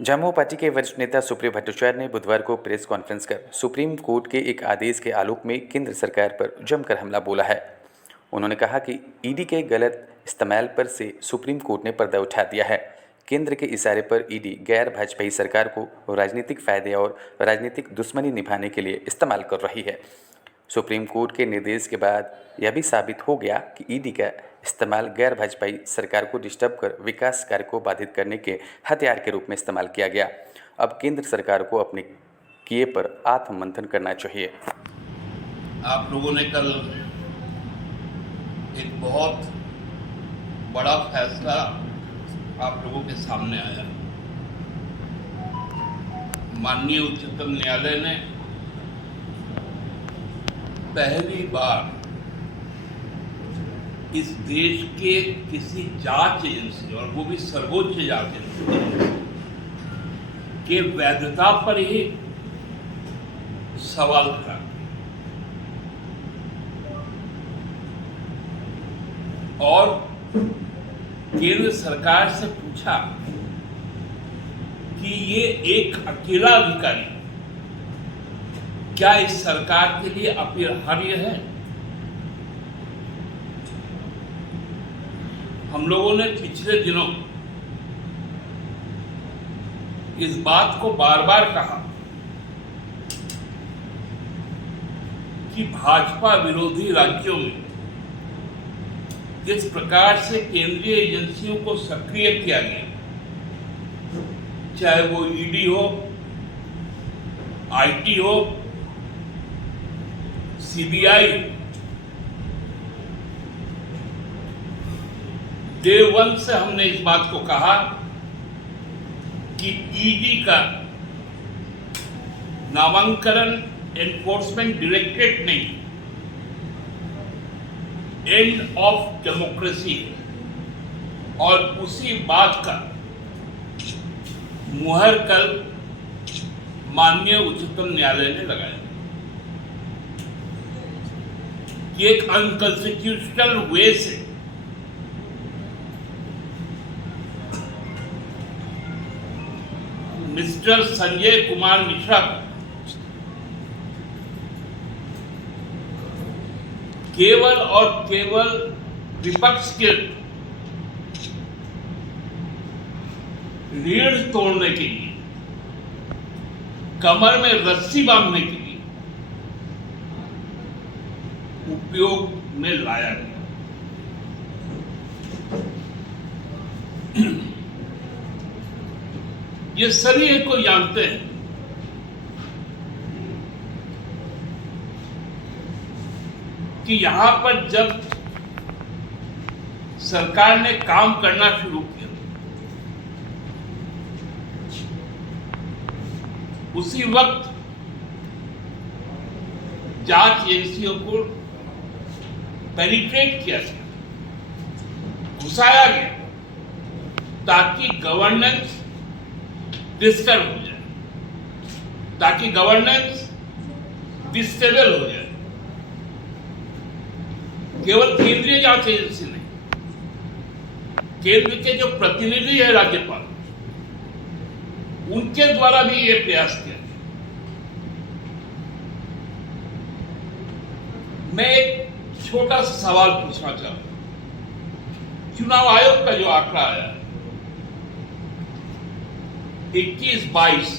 Jhamumo party के वरिष्ठ नेता सुप्रियो भट्टाचार्य ने बुधवार को प्रेस कॉन्फ्रेंस कर सुप्रीम कोर्ट के एक आदेश के आलोक में केंद्र सरकार पर जमकर हमला बोला है। उन्होंने कहा कि ईडी के गलत इस्तेमाल पर से सुप्रीम कोर्ट ने पर्दा उठा दिया है। केंद्र के इशारे पर ईडी गैर भाजपाई सरकार को राजनीतिक फायदे और राजनीतिक दुश्मनी निभाने के लिए इस्तेमाल कर रही है। सुप्रीम कोर्ट के निर्देश के बाद यह भी साबित हो गया कि ईडी का इस्तेमाल गैर भाजपाई सरकार को डिस्टर्ब कर विकास कार्य को बाधित करने के हथियार के रूप में इस्तेमाल किया गया। अब केंद्र सरकार को अपने किए पर आत्ममंथन करना चाहिए। आप लोगों ने कल एक बहुत बड़ा फैसला आप लोगों के सामने आया। माननीय उच्चतम न्यायालय ने पहली बार इस देश के किसी जांच एजेंसी, और वो भी सर्वोच्च जांच एजेंसी, के वैधता पर ही सवाल खड़ा और केंद्र सरकार से पूछा कि ये एक अकेला अधिकारी क्या इस सरकार के लिए अपरिहार्य है। हम लोगों ने पिछले दिनों इस बात को बार बार कहा कि भाजपा विरोधी राज्यों में जिस प्रकार से केंद्रीय एजेंसियों को सक्रिय किया गया, चाहे वो ईडी हो, आईटी हो, सीबीआई, डे वन से हमने इस बात को कहा कि ईडी का नामांकन एनफोर्समेंट डायरेक्टरेट नहीं, एंड ऑफ डेमोक्रेसी, और उसी बात का मुहर कल माननीय उच्चतम न्यायालय ने लगाया कि एक अनकॉन्स्टिट्यूशनल वे से मिस्टर संजय कुमार मिश्रा केवल और केवल विपक्ष के रीढ़ तोड़ने के लिए, कमर में रस्सी बांधने के लिए उपयोग में लाया गया। ये सभी को जानते हैं कि यहां पर जब सरकार ने काम करना शुरू किया, उसी वक्त जांच एजेंसियों को पेनिट्रेट किया गया, घुसाया गया, ताकि गवर्नेंस डिस्टर्ब हो जाए, ताकि गवर्नेंस डिस्टेबल हो जाए। केवल केंद्रीय जांच एजेंसी नहीं, केंद्र के जो प्रतिनिधि है राज्यपाल, उनके द्वारा भी ये प्रयास किया। मैं एक छोटा सा सवाल पूछना चाहता हूं। चुनाव आयोग का जो आंकड़ा आया 21-22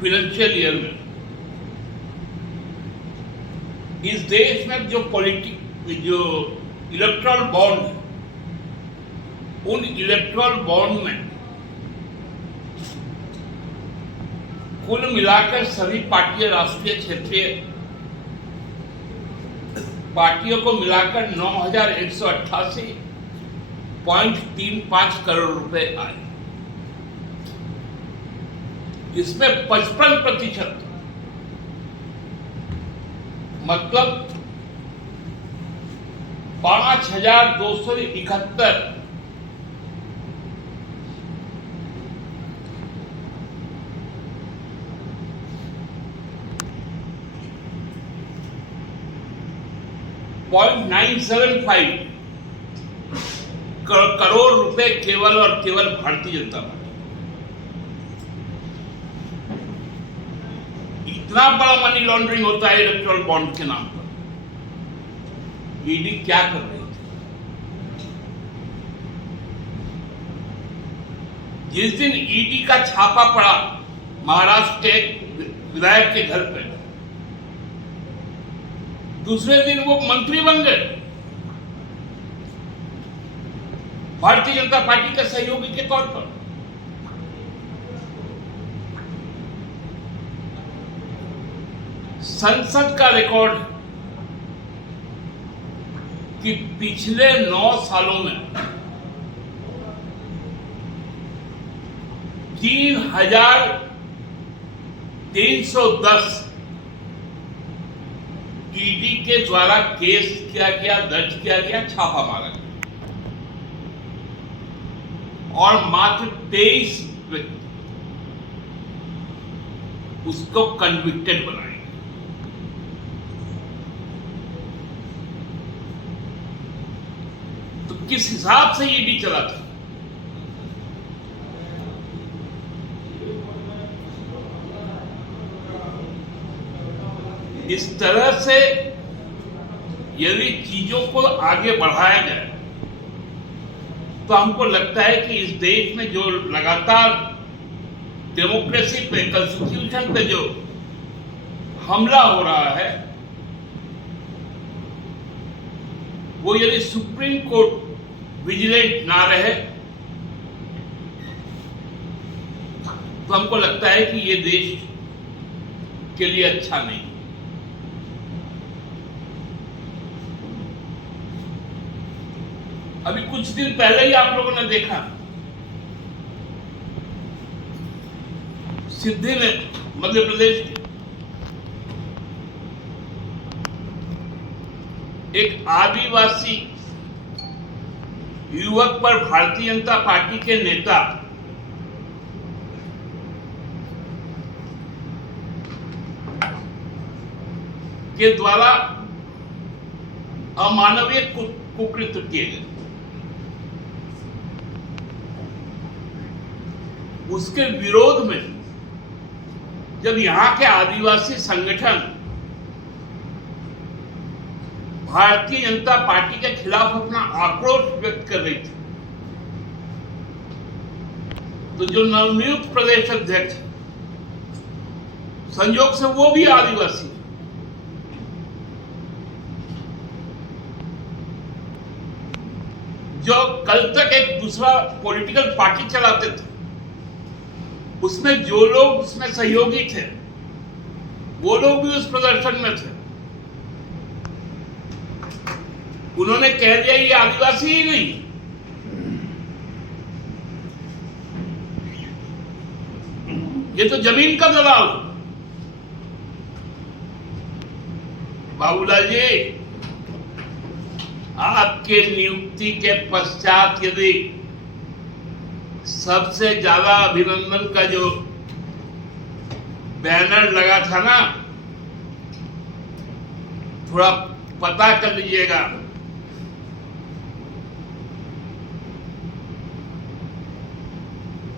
फाइनेंशियल ईयर में इस देश में जो इलेक्ट्रल बॉन्ड है, उन इलेक्ट्रल बॉन्ड में कुल मिलाकर सभी पार्टियां, राष्ट्रीय क्षेत्रीय पार्टियों को मिलाकर 9,188.35 करोड़ रुपए आए। इसमें 55%, मतलब 5,271 .975 करोड़ रुपए केवल और केवल भारतीय जनता पार्टी, इतना बड़ा मनी लॉन्ड्रिंग होता है इलेक्टोरल बॉन्ड के नाम पर। ईडी क्या कर रही थी? जिस दिन ईडी का छापा पड़ा महाराष्ट्र के विधायक के घर पे, दूसरे दिन वो मंत्री बन गए भारतीय जनता पार्टी के सहयोगी के तौर पर। संसद का रिकॉर्ड कि पिछले 9 सालों में 3,310 ईडी के द्वारा केस किया गया, दर्ज किया गया, छापा मारा गया और मात्र 23 व्यक्ति उसको कन्विक्टेड बनाए। तो किस हिसाब से ईडी चला था? इस तरह से यदि चीजों को आगे बढ़ाया जाए तो हमको लगता है कि इस देश में जो लगातार डेमोक्रेसी पे, कॉन्स्टिट्यूशन पे जो हमला हो रहा है, वो यदि सुप्रीम कोर्ट विजिलेंट ना रहे तो हमको लगता है कि ये देश के लिए अच्छा नहीं। अभी कुछ दिन पहले ही आप लोगों ने देखा सिद्धि में, मध्य प्रदेश में एक आदिवासी युवक पर भारतीय जनता पार्टी के नेता के द्वारा अमानवीय कुकृत्य किए गए। उसके विरोध में जब यहां के आदिवासी संगठन भारतीय जनता पार्टी के खिलाफ अपना आक्रोश व्यक्त कर रही थी, तो जो नवनियुक्त प्रदेश अध्यक्ष, संयोग से वो भी आदिवासी, जो कल तक एक दूसरा पॉलिटिकल पार्टी चलाते थे, उसमें जो लोग उसमें सहयोगी थे वो लोग भी उस प्रदर्शन में थे। उन्होंने कह दिया ये आदिवासी ही नहीं, ये तो जमीन का दलाल। बाबूलाल जी, आपके नियुक्ति के पश्चात यदि सबसे ज्यादा अभिनंदन का जो बैनर लगा था ना, थोड़ा पता कर लीजिएगा,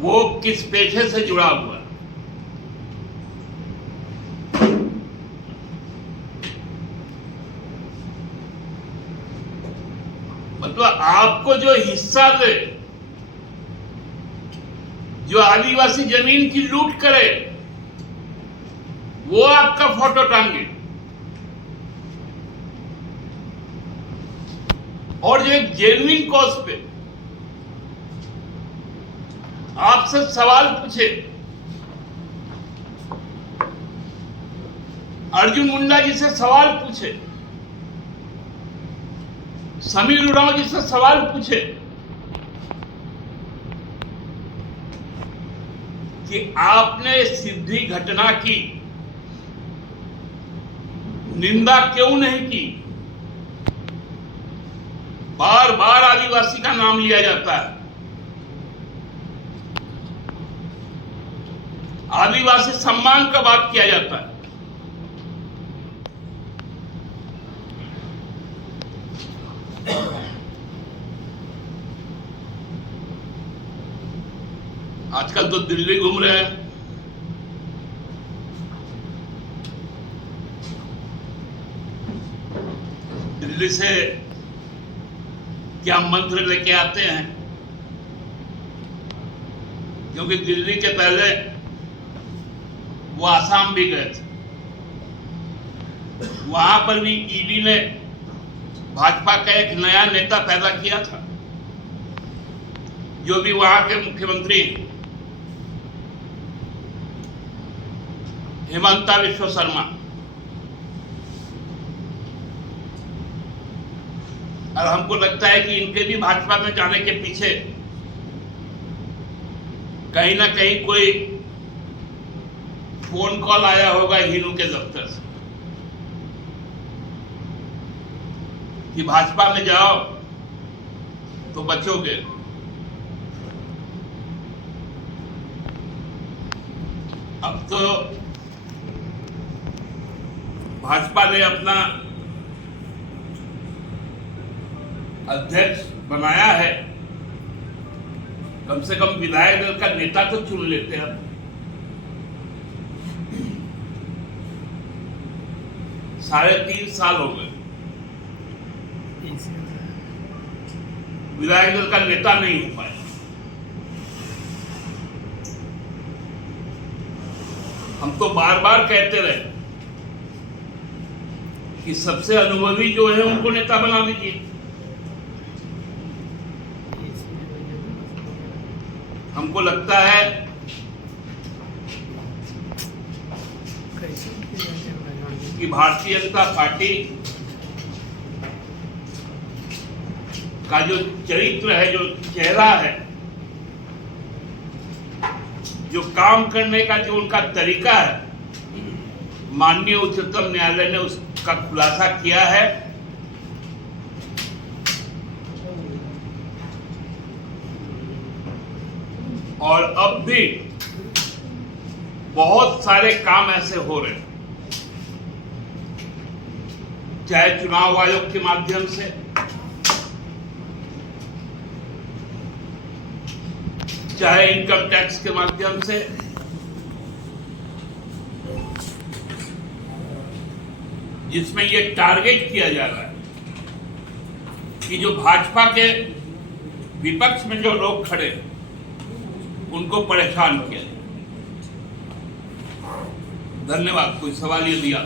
वो किस पेशे से जुड़ा हुआ। मतलब आपको जो हिस्सा दे, जो आदिवासी जमीन की लूट करे, वो आपका फोटो टांगे, और जो एक जेन्युइन कॉज पे आपसे सवाल पूछे, अर्जुन मुंडा जी से सवाल पूछे, समीर उरांव जी से सवाल पूछे कि आपने सिद्धि घटना की निंदा क्यों नहीं की। बार बार आदिवासी का नाम लिया जाता है, आदिवासी सम्मान का बात किया जाता है। आजकल तो दिल्ली घूम रहे हैं, दिल्ली से क्या मंत्र लेके आते हैं, क्योंकि दिल्ली के पहले वो आसाम भी गए थे। वहां पर भी ईडी ने भाजपा का एक नया नेता पैदा किया था, जो भी वहां के मुख्यमंत्री हिमंता विश्व शर्मा। और हमको लगता है कि इनके भी भाजपा में जाने के पीछे कहीं ना कहीं कोई फोन कॉल आया होगा हिनू के दफ्तर से कि भाजपा में जाओ तो बचोगे। अब तो भाजपा ने अपना अध्यक्ष बनाया है, कम से कम विधायक दल का नेता तो चुन लेते हैं। 3.5 साल हो गए, विधायक दल का नेता नहीं हो पाया। हम तो बार बार कहते रहे कि सबसे अनुभवी जो है उनको नेता बना दीजिए। हमको लगता है कि भारतीय जनता पार्टी का जो चरित्र है, जो चेहरा है, जो काम करने का जो उनका तरीका है, माननीय उच्चतम न्यायालय ने उसका खुलासा किया है। और अब भी बहुत सारे काम ऐसे हो रहे हैं, चाहे चुनाव आयोग के माध्यम से, चाहे इनकम टैक्स के माध्यम से, जिसमें ये टारगेट किया जा रहा है कि जो भाजपा के विपक्ष में जो लोग खड़े हैं उनको परेशान किया जाए। धन्यवाद। कोई सवाल ये दिया।